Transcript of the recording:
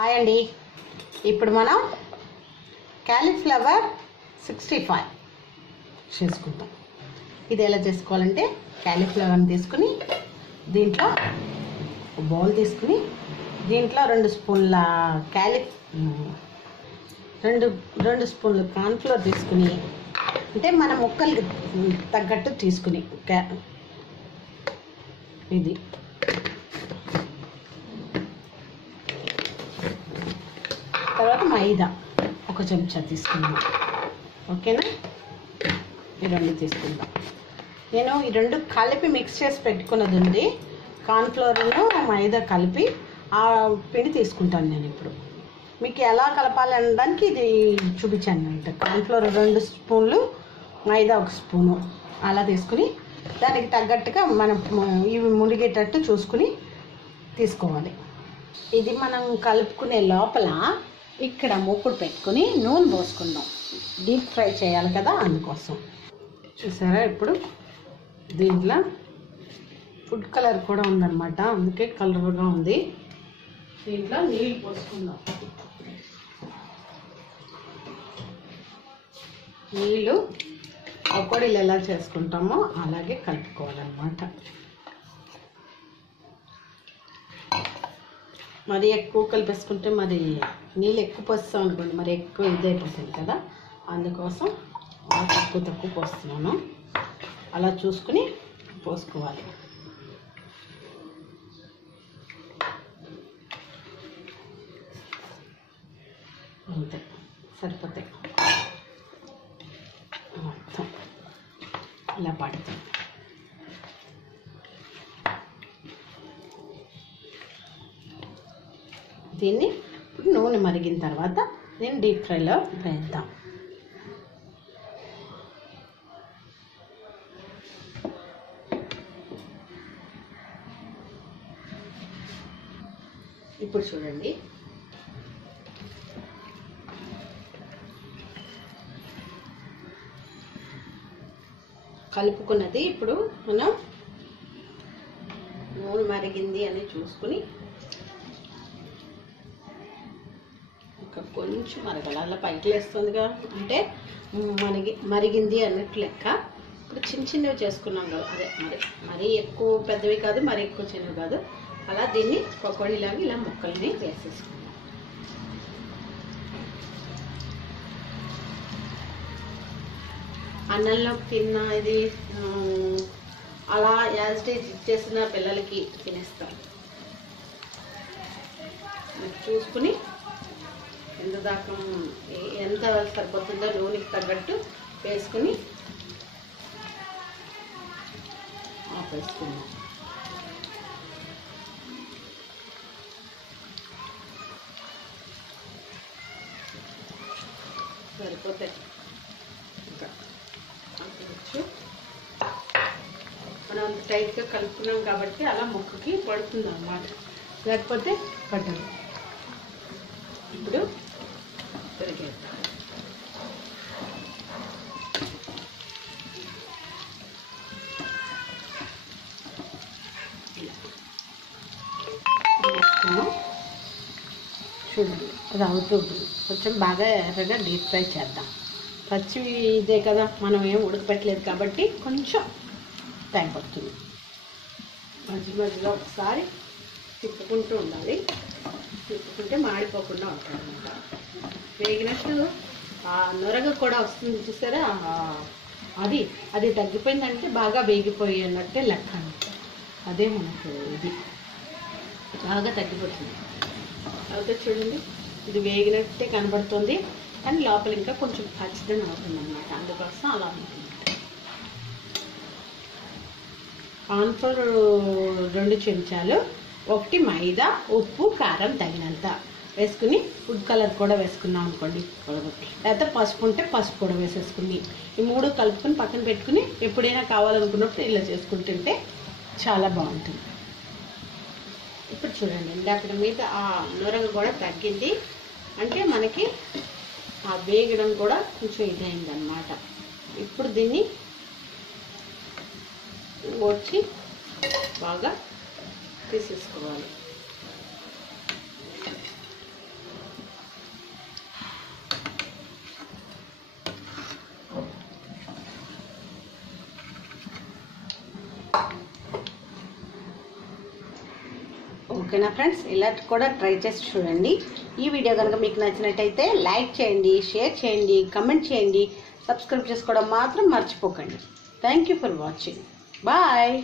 Hi అండి. ఇప్పుడు మనం క్యాలీఫ్లవర్ 65 చేసుకుంటాం. ఇది ఎలా చేసుకోవాలంటే క్యాలీఫ్లవర్ని తీసుకుని దీంట్లో బౌల్ తీసుకుని దీంట్లో 2 స్పూన్ల రెండు స్పూన్ల కార్న్ఫ్లోర్ తీసుకుని, అంటే మన ముక్కలకి తగ్గట్టు తీసుకుని ఇది తర్వాత మైదా 1 చెంచా తీసుకుందాం. ఓకేనా? ఈ 2 తీసుకుందాం. నేను ఈ 2 కలిపి మిక్స్ చేసి పెట్టుకున్నది ఉంది. కార్న్ఫ్లోర్ను మైదా కలిపి ఆ పిండి తీసుకుంటాను నేను. ఇప్పుడు మీకు ఎలా కలపాలి అనడానికి ఇది చూపించాను అనమాట. కార్న్ఫ్లోర్ 2 స్పూన్లు, మైదా 1 స్పూను అలా తీసుకుని దానికి తగ్గట్టుగా మనం ఇవి మునిగేటట్టు చూసుకుని తీసుకోవాలి. ఇది మనం కలుపుకునే లోపల ఇక్కడ మూకుడు పెట్టుకుని నూనె పోసుకుందాం. డీప్ ఫ్రై చేయాలి కదా, అందుకోసం. చూసారా, ఇప్పుడు దీంట్లో ఫుడ్ కలర్ కూడా ఉందన్నమాట, అందుకే కలర్గా ఉంది. దీంట్లో నీళ్ళు పోసుకుందాం. నీళ్ళు పకోడీలు ఎలా చేసుకుంటామో అలాగే కలుపుకోవాలన్నమాట. మరి ఎక్కువ కలిపేసుకుంటే మరి నీళ్ళు ఎక్కువ పోస్తాం అనుకోండి, మరి ఎక్కువ ఇదైపోతుంది కదా, అందుకోసం తక్కువ పోస్తున్నాను. అలా చూసుకుని పోసుకోవాలి. అంతే, సరిపోతాయి. మొత్తం ఇలా పడుతుంది. దీన్ని ఇప్పుడు నూనె మరిగిన తర్వాత నేను డీప్ ఫ్రైలో వేద్దాం. ఇప్పుడు చూడండి, కలుపుకున్నది ఇప్పుడు మనం నూనె మరిగింది అని చూసుకుని కొంచెం మరగాలి. అలా పైకి లేస్తుందిగా అంటే మరిగింది అన్నట్టు లెక్క. ఇప్పుడు చిన్నవి చేసుకున్నాం కదా, అదే మరీ ఎక్కువ పెద్దవి కాదు, మరీ ఎక్కువ చిన్నవి కాదు. అలా దీన్ని పకోడీలాగా ఇలా ముక్కల్ని వేసేసుకున్నాం. అన్నంలోకి తిన్న ఇది అలా యాజ్ డేజ్ ఇచ్చేసిన పిల్లలకి తినేస్తాం. చూసుకుని ఎంత సరిపోతుందో నూనెకి తగ్గట్టు వేసుకుని ఆపేసుకున్నాం. సరిపోతాయి. ఇంకా మనం అంత టైట్గా కలుపుకున్నాం కాబట్టి అలా ముక్కకి పడుతుంది అన్నమాట, లేకపోతే పట్టదు. ఇప్పుడు పెరిగేద్దాం. చూడండి, అది అవుతుంది. కొంచెం బాగా ఎర్రగా డీప్ ఫ్రై చేద్దాం. పచ్చి ఇదే కదా, మనం ఏం ఉడకపెట్టలేదు కాబట్టి కొంచెం టైం పడుతుంది. మధ్యలో ఒకసారి తిప్పుకుంటూ ఉండాలి. తిప్పుకుంటే మాడిపోకుండా ఉంటుంది అన్నమాట. వేగినట్టు ఆ నొరగ కూడా వస్తుంది, చూసారా? అది తగ్గిపోయిందంటే బాగా వేగిపోయి అన్నట్టే లెక్క అనమాట. అదే మనకు ఇది బాగా తగ్గిపోతుంది. అయితే చూడండి, ఇది వేగినట్టే కనబడుతుంది, కానీ లోపల ఇంకా కొంచెం పచ్చిదనం అవుతుంది అన్నమాట. అందుకోసం అలా ఉంటుంది. కార్న్ఫ్లోర్ 2 చెంచాలు, 1 మైదా, ఉప్పు, కారం తగినంత వేసుకుని ఫుడ్ కలర్ కూడా వేసుకున్నాం అనుకోండి, లేకపోతే పసుపు ఉంటే పసుపు కూడా వేసేసుకుని ఈ 3 కలుపుకొని పక్కన పెట్టుకుని ఎప్పుడైనా కావాలనుకున్నప్పుడు ఇలా చేసుకుంటుంటే చాలా బాగుంటుంది. ఇప్పుడు చూడండి, ఇందాక మీద ఆ నొరగ కూడా తగ్గింది, అంటే మనకి ఆ వేగడం కూడా కొంచెం ఇదైంది అన్నమాట. ఇప్పుడు దీన్ని వచ్చి బాగా తీసేసుకోవాలి. ఓకేనా ఫ్రెండ్స్, ఇలా కూడా ట్రై చేసి చూడండి. ఈ వీడియో కనుక మీకు నచ్చినట్టయితే లైక్ చేయండి, షేర్ చేయండి, కమెంట్ చేయండి, సబ్స్క్రైబ్ చేసుకోవడం మాత్రం మర్చిపోకండి. Thank you for watching. Bye.